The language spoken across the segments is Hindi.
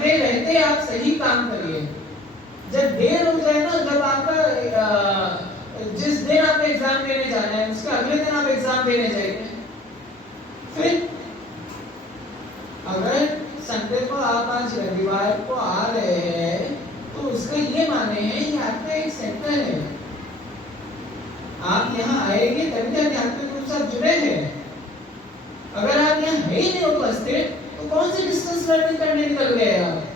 समय रहते आप सही काम करिए। जब देर हो जाए ना, जब आपका जिस दिन आप एग्जाम देने जाना है उसके अगले दिन आप एग्जाम देने जाएंगे, फिर अगर संडे को आप आज रविवार को आ रहे हैं तो उसका ये माने हैं कि आपका एक सेंटर है, आप यहाँ आएंगे तभी आप यहाँ पे ग्रुप साथ जुड़े हैं। अगर आप यहाँ है ही नहीं उपस्थित तो कौन सी डिस्टेंस लर्निंग करने निकल गए आप?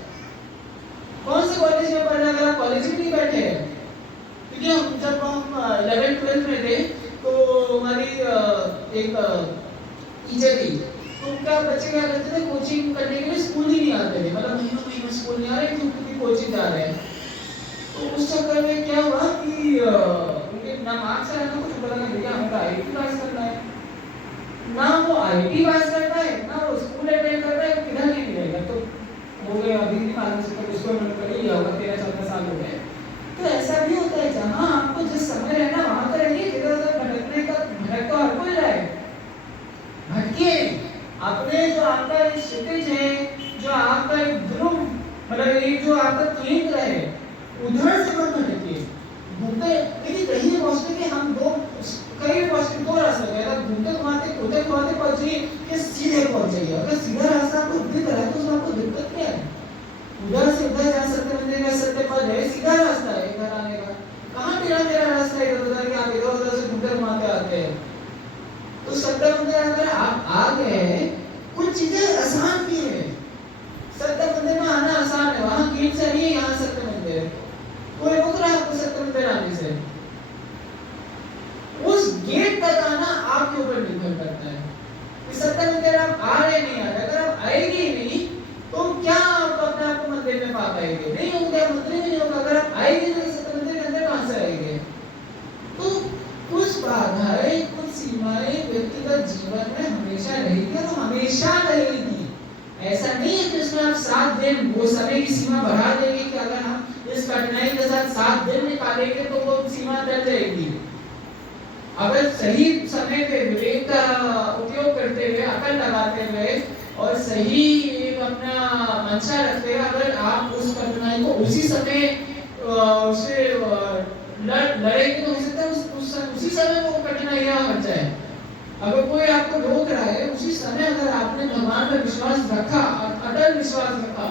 कौन से कॉलेज में पढ़ना? अगर आप कॉलेज में नहीं बैठे हैं, क्योंकि हम जब हम 11th-12th में थे तो हमारी एक टीचर थी, तो क्या बच्चे क्या करते थे, कोचिंग करने के लिए स्कूल ही नहीं आते थे, मतलब महीनों स्कूल नहीं आ रहे क्योंकि कोचिंग जा रहे हैं। तो उस चक्कर में क्या हुआ कि उनके ना मार्क्स आया ना कुछ, बोला कि भैया हमें आईटी पास करना है, ना वो आईटी पास करना है ना वो स्कूल अटेंड करना है, किधर नहीं मिलेगा। तो हो गए अभी भी मालूम से उसको मैंने कर लिया होगा, 13-14 साल हो गए। तो ऐसा भी होता है, जहाँ आपको जिस समय रहना वहां पर रहिए, इधर उधर भटकने का भटक तो हर कोई रहा है, भटकिए। अपने जो आपका एक क्षितिज है, जो आपका एक ध्रुव, मतलब एक जो आपका केंद्र है, उधर से मत भटकिए। घूमते लेकिन कहीं पहुंचने के हम दो कहीं पहुंचने दो रास्ते हैं, अगर घूमते घुमाते खोते खोते पहुंचिए कि सीधे पहुंच जाइए। अगर सीधा रास्ता आपको दिख रहा है तो उसमें आपको दिक्कत क्या है? उधर से उधर जा सकते, मंदिर जा सकते, पर है सीधा रास्ता है इधर आने का। कहाँ मेरा रास्ता है इधर उधर कि आप इधर उधर से घूमते घुमाते आते हैं? तो सत्तर मंदिर अगर आप आ गए, कुछ चीजें आसान भी है। सत्तर मंदिर में आना आसान है, वहां गेट से आइए, यहाँ सत्तर मंदिर है, कोई रोक रहा है आपको सत्तर मंदिर आने से? उस गेट तक आना आपके ऊपर निर्भर करता है कि सत्तर मंदिर आप आ रहे नहीं आ रहे। अगर आप आएंगे नहीं तो क्या आप अपने आप को मंदिर में पा पाएंगे? नहीं होगा, मंदिर में नहीं होगा। अगर आप आएंगे नहीं सत्तर मंदिर के अंदर कहां से आएंगे? तो कुछ बाधाएं, कुछ सीमाएं व्यक्तिगत जीवन में हमेशा रहेगी और हमेशा रहेगी। ऐसा नहीं है कि उसमें आप 7 दिन वो समय की सीमा बढ़ा देंगे कि अगर हम इस कठिनाई के साथ 7 दिन निकालेंगे तो वो सीमा टल जाएगी। अगर सही समय पे विवेक का उपयोग करते हुए, अकल लगाते हुए और सही एक अपना मंशा रखते हुए अगर आप उस कठिनाई को उसी समय उसे लड़ेंगे तो हो सकता है उसी समय वो कठिनाइयां हट जाए। अगर कोई आपको रोक रहा है उसी समय अगर आपने भगवान पर विश्वास रखा, अटल विश्वास रखा,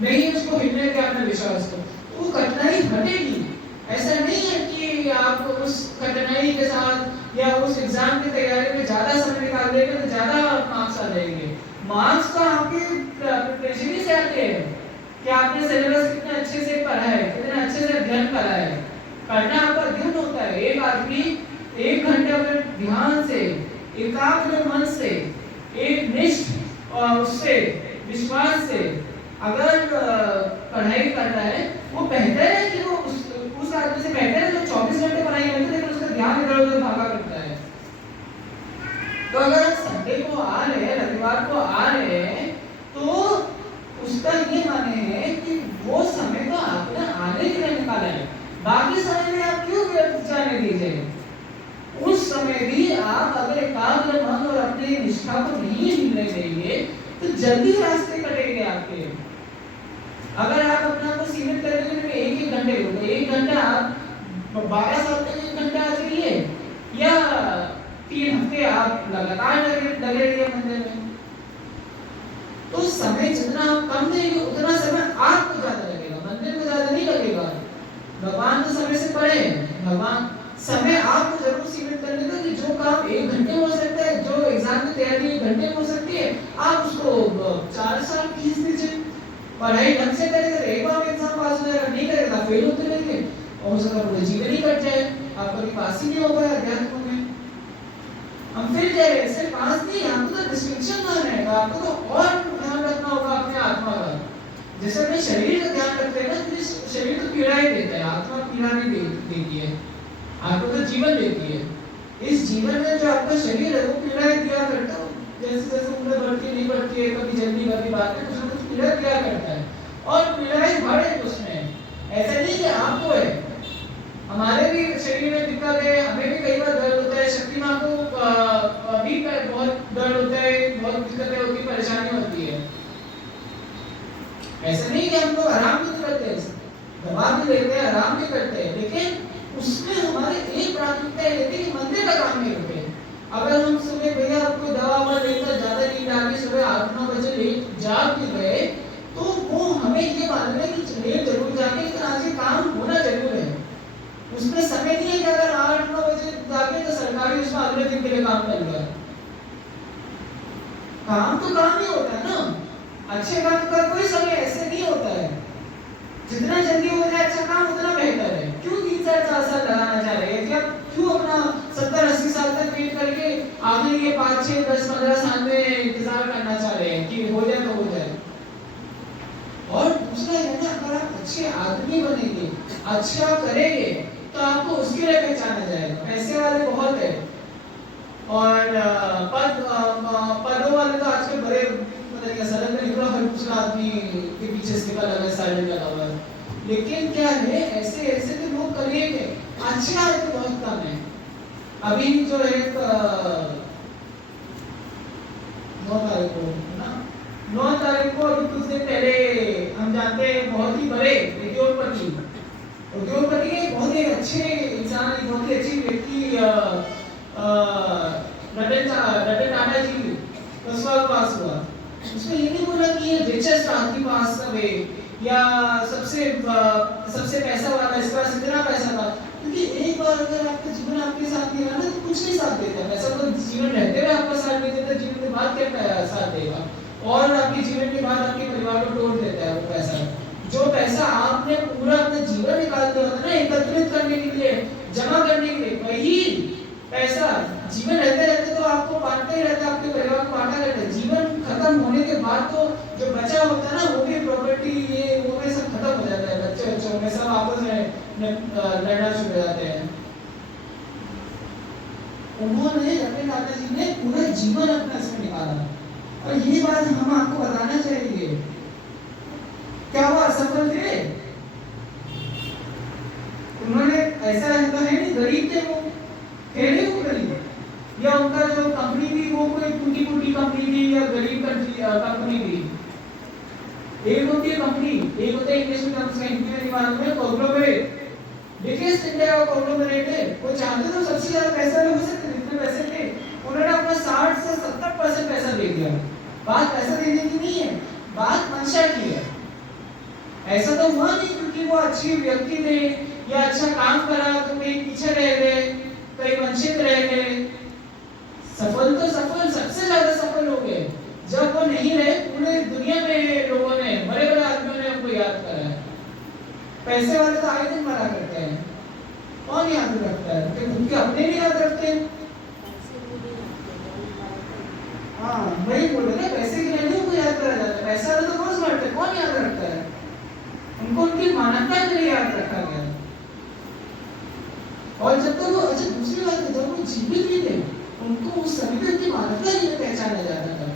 नहीं उसको हिलने के आपने विश्वास को, तो वो कठिनाई हटेगी। ऐसा नहीं है कि आप उस कठिनाई के साथ या उस एग्जाम की तैयारी में ज्यादा समय निकाल देंगे तो ज्यादा मार्क्स आ जाएंगे। मार्क्स तो आपके प्रिपरेशन से आते हैं कि आपने सिलेबस कितने अच्छे से पढ़ा है, कितने अच्छे से अध्ययन करा है। करना आपका अध्ययन होता है। एक आदमी 1 घंटे अगर ध्यान से, एकाग्र मन से, एक निष्ठ और उससे विश्वास से अगर पढ़ाई कर रहा है, वो बेहतर है कि वो उस आदमी से बेहतर है जो 24 घंटे पढ़ाई करता है लेकिन उसका ध्यान इधर उधर भागा करता है। तो अगर संडे को आ रहे हैं, रविवार को आ रहे हैं, तो उसका ये माने है कि वो समय तो आपने आने के लिए निकाला है, बाकी समय में आप क्यों व्यर्थ जाने दीजिए? उस समय भी आप अगर एकाग्र मन और अपनी निष्ठा को नहीं हिलने देंगे तो जल्दी रास्ते कटेंगे आपके। अगर आप अपना को सीमित करेंगे तो 1-1 घंटे होंगे, 1 घंटा आप 12 साल तक 1 घंटा आ जाइए या 3 हफ्ते आप लगातार लगे रहिए मंदिर में। तो समय जितना आप कम देंगे उतना समय आपको ज्यादा लगेगा, मंदिर को ज्यादा नहीं लगेगा। भगवान तो समय से परे है। भगवान समय आपको जरूर सीमित करने का कि जो काम 1 घंटे हो सकता है, जो एग्जाम की तैयारी 1 घंटे में हो सकती है, आप उसको 4 साल खींच दीजिए। पढ़ाई ढंग से करेगा एक बार एग्जाम पास हो जाएगा, नहीं करेगा फेल होते रहेंगे और हो सकता है पूरा जीवन ही कट जाए, आपका भी पास ही नहीं हो पाया अध्यात्म में। हम फिर कह रहे हैं सिर्फ पास नहीं, आपको तो डिस्टिंक्शन ना रहेगा, आपको तो और ध्यान रखना होगा अपने आत्मा का। जैसे अपने शरीर का ध्यान रखते हैं ना, शरीर तो पीड़ाएं देता है, आत्मा पीड़ा नहीं देती है, आपको तो जीवन देती है। इस जीवन में जो आपका शरीर है वो पीड़ाएं दिया करता है, जैसे जैसे उम्र बढ़ती नहीं बढ़ती है, कभी जल्दी कभी बाद में कुछ ना कुछ पीड़ा दिया करता है और पीड़ाएं बढ़े उसमें। ऐसा नहीं कि आपको है, हमारे भी शरीर में दिक्कत है, हमें भी कई बार दर्द होता है, शक्ति माँ को भी बहुत दर्द होता है, बहुत दिक्कतें होती, परेशानी होती है। ऐसा नहीं कि हम लोग आराम भी नहीं करते, दवा भी लेते हैं, आराम भी करते हैं, लेकिन उसमें हमारे एक प्राथमिकता ये रहती है कि मंदिर का काम नहीं करते। अगर हम सुबह भैया कोई दवा ववा लेकर ज्यादा नींद आ गई, सुबह 8-9 बजे लेट जाग भी गए, तो वो हमें ये मालूम है कि लेट जरूर जागे, लेकिन आज ये काम होना जरूर है। उसमें समय नहीं है कि अगर 8-9 बजे जागे तो सरकारी उसमें अगले दिन के लिए काम कर लिया। काम तो काम ही होता है ना, अच्छे काम का कोई समय ऐसे नहीं होता है। जितना जल्दी हो जाए अच्छा काम उतना बेहतर है। क्यों 3-4 साल लगाना चाह रहे हैं, क्या क्यों अपना 70-80 साल तक वेट करके आगे के 5-6-10-15 साल में इंतजार करना चाह रहे हैं कि हो जाए तो हो जाए। और दूसरा है ना, अगर आप अच्छे आदमी बनेंगे, अच्छा करेंगे, तो आपको उसके लिए पहचाना जाएगा। पैसे वाले बहुत है और पदों वाले तो आजकल बड़े सड़क में निकला हर दूसरा आदमी के पीछे स्टिकर लगा है, साइलेंट लगा हुआ है। लेकिन क्या है, ऐसे ऐसे तो लोग करेंगे, अच्छे आदमी बहुत कम है। अभी जो एक 9 तारीख को ना, 9 तारीख को अभी कुछ दिन पहले हम जानते हैं बहुत ही बड़े उद्योगपति बहुत ही अच्छे इंसान, बहुत ही अच्छी व्यक्ति रतन टाटा जी का स्वर्गवास हुआ। उसमें ये नहीं बोला कि ये रिचेस्ट आदमी पास वे या सबसे पैसा वाला, इसका इतना पैसा था, क्योंकि एक बार अगर आपका जीवन आपके साथ नहीं रहा ना तो कुछ नहीं साथ देता। पैसा तो जीवन रहते हुए आपका साथ नहीं देता, जीवन के बाद क्या साथ देगा, और आपके जीवन के बाद आपके परिवार को तोड़ देता है वो पैसा। जो पैसा आपने पूरा अपना जीवन निकाल दिया होता ना एकत्रित करने के लिए, जमा करने के लिए, वही पैसा जीवन रहते रहते तो आपको बांटते ही रहता है, आपके परिवार को बांटा रहता है। जीवन खत्म होने के बाद तो जो बचा होता है ना, वो भी प्रॉपर्टी ये वो भी सब खत्म हो जाता है, बच्चे में सब आपस में लड़ना शुरू हो जाते हैं। उन्होंने रतन टाटा जी ने पूरा जीवन अपना इसमें निकाला, और ये बात हम आपको बताना चाहिए। क्या वो असफल थे? उन्होंने ऐसा तो है नहीं, गरीब थे वो, वो गरीब, या उनका जो कंपनी थी वो कोई टूटी-फूटी कंपनी थी या गरीब कंपनी थी। एक होती है कंपनी, एक होता है इंग्लिश में टर्म्स का हिंदी में नहीं मालूम है, कॉन्ग्लोमरेट। बिगेस्ट इंडिया का कॉन्ग्लोमरेट है। वो चाहते तो सबसे ज्यादा पैसा ले सकते, जितने पैसे थे उन्होंने अपना 60 से 70% पैसा दे दिया। बात पैसा देने की नहीं है, बात मंशा की है। ऐसा तो हुआ नहीं क्योंकि वो अच्छे व्यक्ति थे या अच्छा काम करा तो कहीं पीछे रह गए, कई वंचित रह गए। सफल तो सफल, सबसे ज्यादा सफल हो गए जब वो नहीं रहे। पूरे दुनिया में लोगों ने, बड़े बड़े आदमियों ने उनको याद करा है। पैसे वाले तो आए दिन मरा करते हैं, कौन याद रखता है? कि उनके अपने नहीं याद रखते। हाँ वही बोल रहे, पैसे के लिए उनको याद करा जाता है, पैसा वाले तो रोज मरते, कौन याद रखता है? उनको उनकी मानवता के लिए याद रखा गया। और जब तक वो, अच्छा दूसरी बात है, जब वो जीवित भी थे उनको उस समय तक की मानवता नहीं पहचाना जाता था।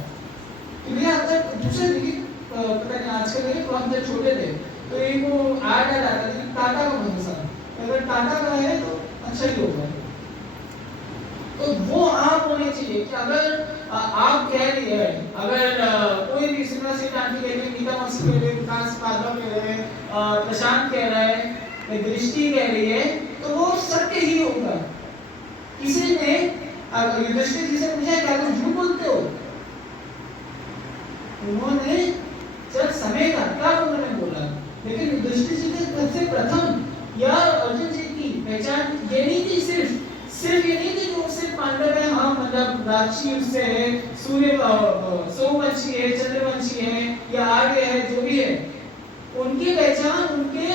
तो ये अगर दूसरे देखिए, पता नहीं आजकल देखिए, तो हम जब छोटे थे तो एक वो ऐड आता था कि टाटा का भरोसा, अगर टाटा का है तो अच्छा ही होगा। तो वो आप होने चाहिए कि अगर आप कह रही है, अगर कोई भी सिमरा सेठ आंटी कह रही है, गीता मौसी कह रही है, विकास माधव कह रहे हैं, प्रशांत कह रहा है, दृष्टि कह रही है, तो वो सत्य ही होगा। किसी ने युधिष्ठिर जी से पूछा क्या तुम झूठ बोलते हो? उन्होंने जब समय का क्या उन्होंने बोला, लेकिन युधिष्ठिर जी के सबसे प्रथम या अर्जुन जी की पहचान ये नहीं थी, सिर्फ ये नहीं थी कि वो सिर्फ पांडव है, हाँ मतलब राजशी से है, सूर्य सोमवंशी है, चंद्रवंशी है या आर्य है, जो भी है, उनकी पहचान उनके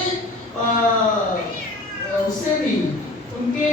उससे भी, उनके